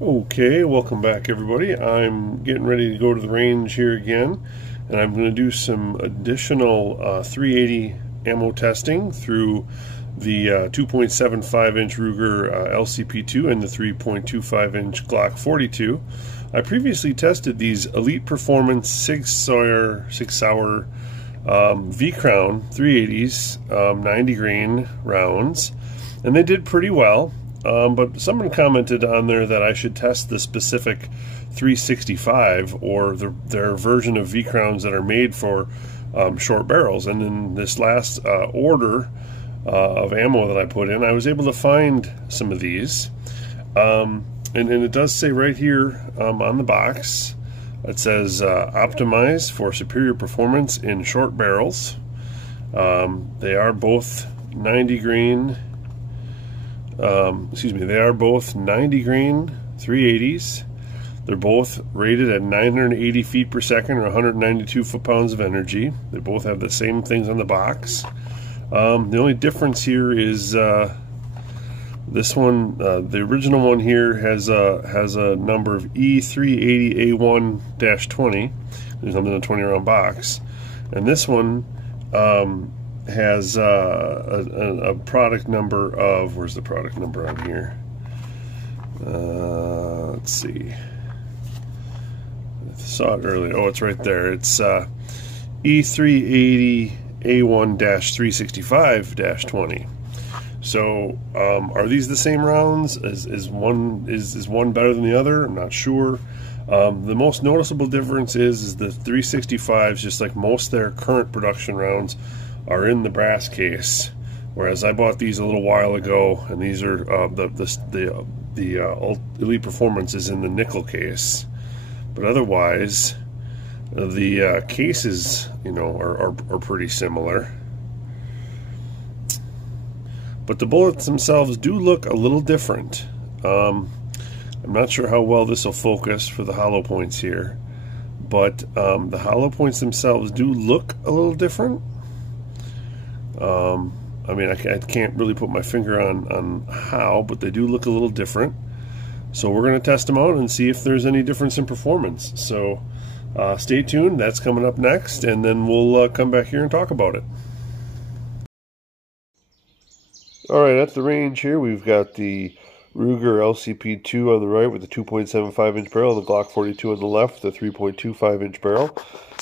Okay, welcome back everybody. I'm getting ready to go to the range here again, and I'm going to do some additional 380 ammo testing through the 2.75 inch Ruger LCP2 and the 3.25 inch Glock 42. I previously tested these Elite Performance SIG V-Crown 380s 90 grain rounds, and they did pretty well. But someone commented on there that I should test the specific 365 or their version of V-Crowns that are made for short barrels. And in this last order of ammo that I put in, I was able to find some of these. And it does say right here on the box, it says optimized for superior performance in short barrels. They are both 90 grain. They are both 90 grain 380s. They're both rated at 980 feet per second or 192 foot-pounds of energy. They both have the same things on the box. The only difference here is this one, the original one here has a number of E380A1-20. There's something in a 20-round box, and this one has a product number of, where's the product number on here? Let's see. I saw it earlier. Oh, it's right there. It's E380A1-365-20. So, are these the same rounds? Is one better than the other? I'm not sure. The most noticeable difference is the 365s, just like most of their current production rounds, are in the brass case, whereas I bought these a little while ago, and these are the Elite Performance is in the nickel case. But otherwise, the cases, are pretty similar. But the bullets themselves do look a little different. I'm not sure how well this will focus for the hollow points here, but the hollow points themselves do look a little different. I mean, I can't really put my finger on how, but they do look a little different. So we're going to test them out and see if there's any difference in performance. So stay tuned. That's coming up next, and then we'll come back here and talk about it. All right, at the range here, we've got the Ruger LCP2 on the right with the 2.75 inch barrel, and the Glock 42 on the left, the 3.25 inch barrel.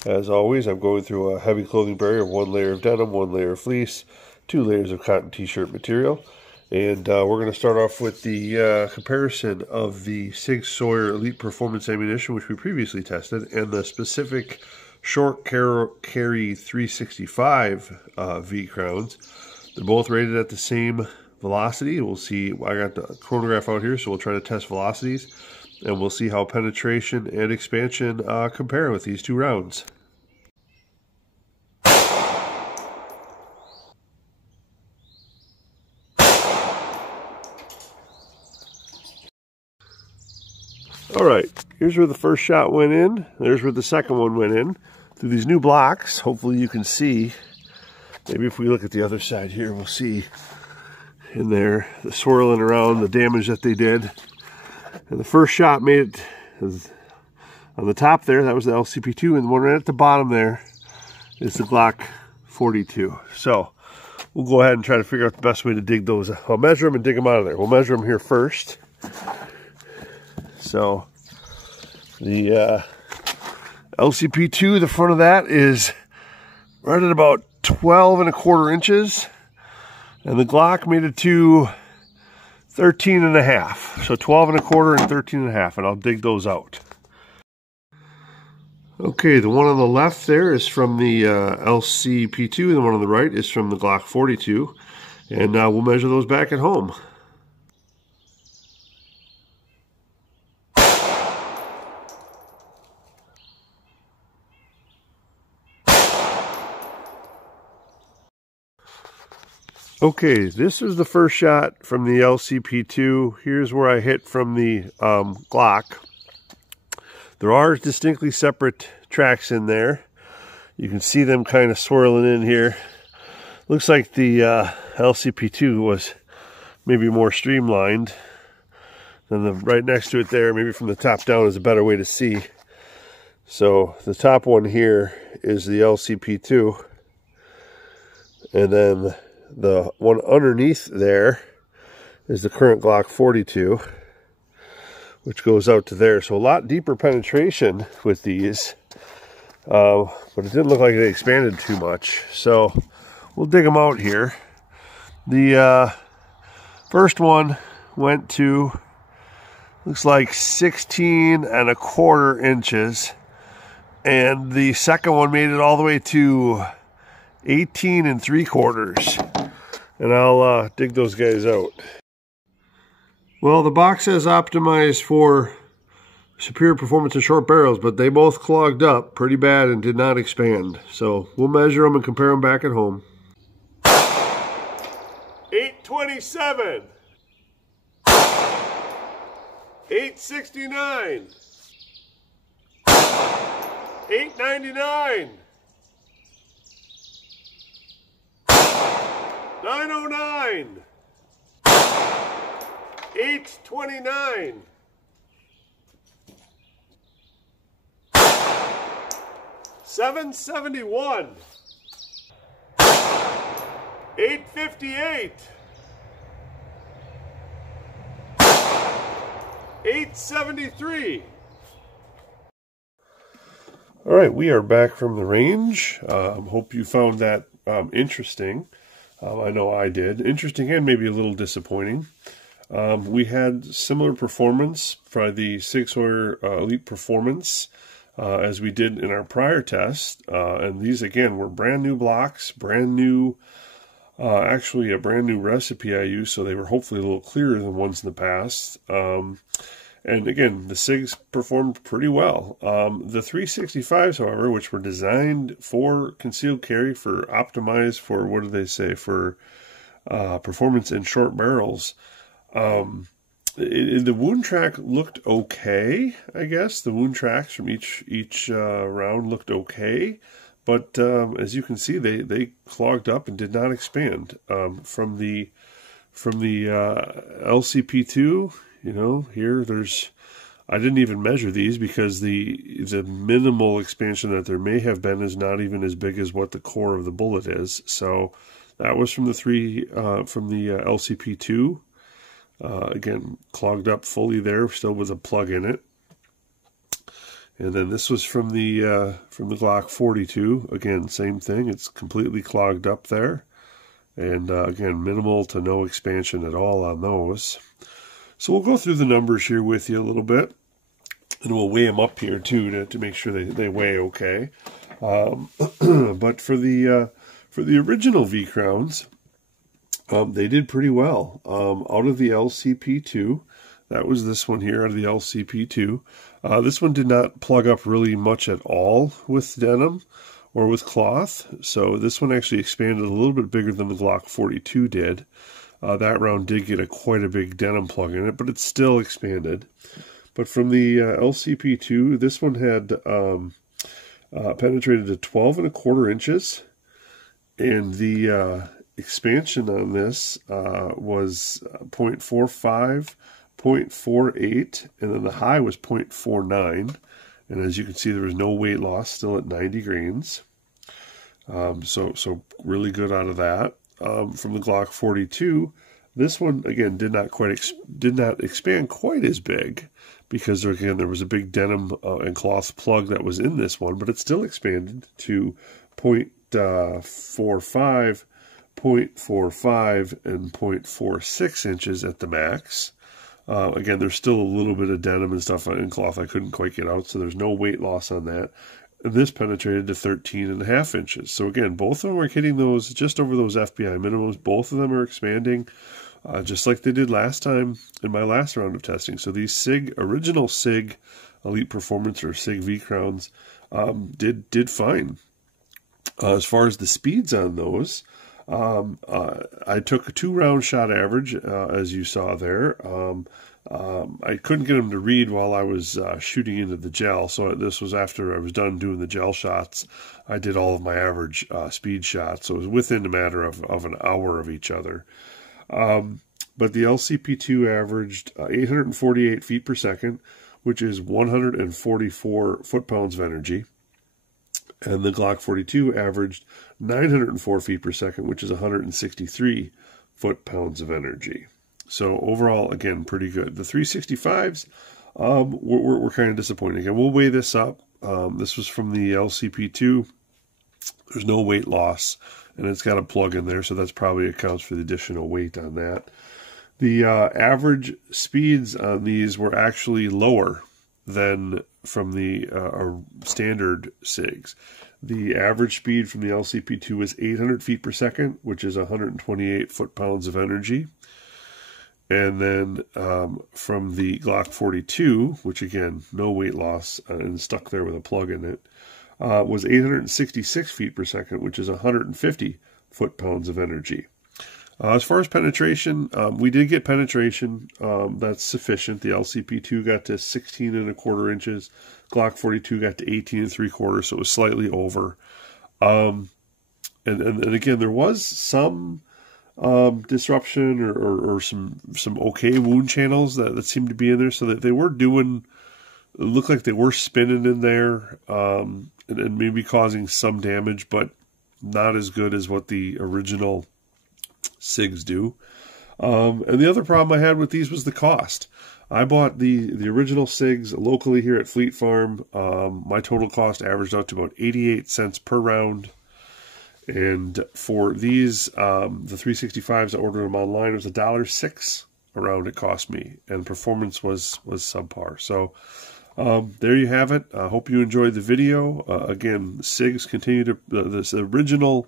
As always, I'm going through a heavy clothing barrier of 1 layer of denim, 1 layer of fleece, 2 layers of cotton t-shirt material. And we're going to start off with the comparison of the SIG Elite Performance ammunition, which we previously tested, and the specific short carry 365 V-Crowns. They're both rated at the same velocity. We'll see. I got the chronograph out here, so we'll try to test velocities, and we'll see how penetration and expansion compare with these two rounds. Alright, here's where the first shot went in. There's where the second one went in. Through these new blocks, hopefully you can see. Maybe if we look at the other side here, we'll see in there the swirling around, the damage that they did. And the first shot made it on the top there. That was the LCP2, and the one right at the bottom there is the Glock 42. So we'll go ahead and try to figure out the best way to dig those. I'll measure them and dig them out of there. We'll measure them here first. So the LCP2, the front of that is right at about 12.25 inches, and the Glock made it to 13.5. So 12.25 and 13.5, and I'll dig those out. Okay, the one on the left there is from the LCP2, and the one on the right is from the Glock 42, and we'll measure those back at home. Okay, this is the first shot from the LCP2. Here's where I hit from the Glock. There are distinctly separate tracks in there. You can see them kind of swirling in here. Looks like the LCP2 was maybe more streamlined. Then the right next to it there, maybe from the top down is a better way to see. So the top one here is the LCP2. And then the one underneath there is the current Glock 42, which goes out to there. So a lot deeper penetration with these. But it didn't look like they expanded too much. So we'll dig them out here. The first one went to, looks like 16¼ inches. And the second one made it all the way to 18¾ and I'll dig those guys out. Well, the box says optimized for superior performance in short barrels, but they both clogged up pretty bad and did not expand. So we'll measure them and compare them back at home. 827, 869, 899, 909, 829, 771, 858, 873. All right, we are back from the range. Hope you found that interesting. I know I did. Interesting and maybe a little disappointing. We had similar performance for the SIG Elite Performance as we did in our prior test. And these, again, were brand new blocks, brand new, actually a brand new recipe I used, so they were hopefully a little clearer than ones in the past. And again, the SIGs performed pretty well. The 365s, however, which were designed for concealed carry, for optimized for, what do they say, for performance in short barrels. The wound track looked okay, I guess. The wound tracks from each round looked okay. But as you can see, they clogged up and did not expand. From the LCP2, you know, here there's, I didn't even measure these because the minimal expansion that there may have been is not even as big as what the core of the bullet is. So that was from the LCP2. Again, clogged up fully there, still with a plug in it. And then this was from the Glock 42. Again, same thing. It's completely clogged up there. And again, minimal to no expansion at all on those. So we'll go through the numbers here with you a little bit, and we'll weigh them up here too to make sure they weigh okay. But for the original V-Crowns, they did pretty well. Out of the LCP2, that was this one here out of the LCP2. This one did not plug up really much at all with denim or with cloth. So this one actually expanded a little bit bigger than the Glock 42 did. That round did get quite a big denim plug in it, but it still expanded. But from the LCP2, this one had penetrated to 12¼ inches, and the expansion on this was 0.45, 0.48, and then the high was 0.49. And as you can see, there was no weight loss, still at 90 grains. So really good out of that. From the Glock 42, this one again did not expand quite as big, because there was a big denim and cloth plug that was in this one, but it still expanded to 0.45, 0.45, and 0.46 inches at the max. Again, there's still a little bit of denim and stuff in cloth I couldn't quite get out, so there's no weight loss on that. And this penetrated to 13½ inches. So again, both of them are hitting those just over those FBI minimums. Both of them are expanding just like they did last time in my last round of testing. So these original SIG Elite Performance or SIG V-Crowns did fine. As far as the speeds on those, I took a 2-round shot average, as you saw there. I couldn't get them to read while I was shooting into the gel, so this was after I was done doing the gel shots. I did all of my average speed shots, so it was within a matter of an hour of each other. but the LCP2 averaged 848 feet per second, which is 144 foot-pounds of energy. And the Glock 42 averaged 904 feet per second, which is 163 foot-pounds of energy. So overall, again, pretty good. The 365s were kind of disappointing. Again, we'll weigh this up. This was from the LCP2. There's no weight loss, and it's got a plug in there, so that's probably accounts for the additional weight on that. The average speeds on these were actually lower than from the standard SIGs. The average speed from the LCP2 was 800 feet per second, which is 128 foot-pounds of energy. And then from the Glock 42, which again, no weight loss and stuck there with a plug in it, was 866 feet per second, which is 150 foot-pounds of energy. As far as penetration, we did get penetration. That's sufficient. The LCP2 got to 16.25 inches. Glock 42 got to 18.75, so it was slightly over. And again, there was some disruption or some okay wound channels that seemed to be in there, so that they were doing. It looked like they were spinning in there, and maybe causing some damage, but not as good as what the original SIGs do. And the other problem I had with these was the cost. I bought the original SIGs locally here at Fleet Farm. My total cost averaged out to about 88 cents per round. And for these, the 365s, I ordered them online. It was $1.06 a round it cost me. And performance was subpar. So there you have it. I hope you enjoyed the video. Again, SIGs continue to, the original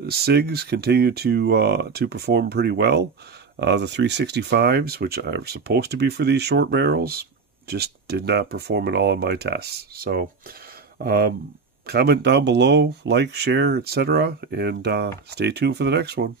SIGs continue to perform pretty well. The 365s, which are supposed to be for these short barrels, just did not perform at all in my tests. So comment down below, like, share, etc., and stay tuned for the next one.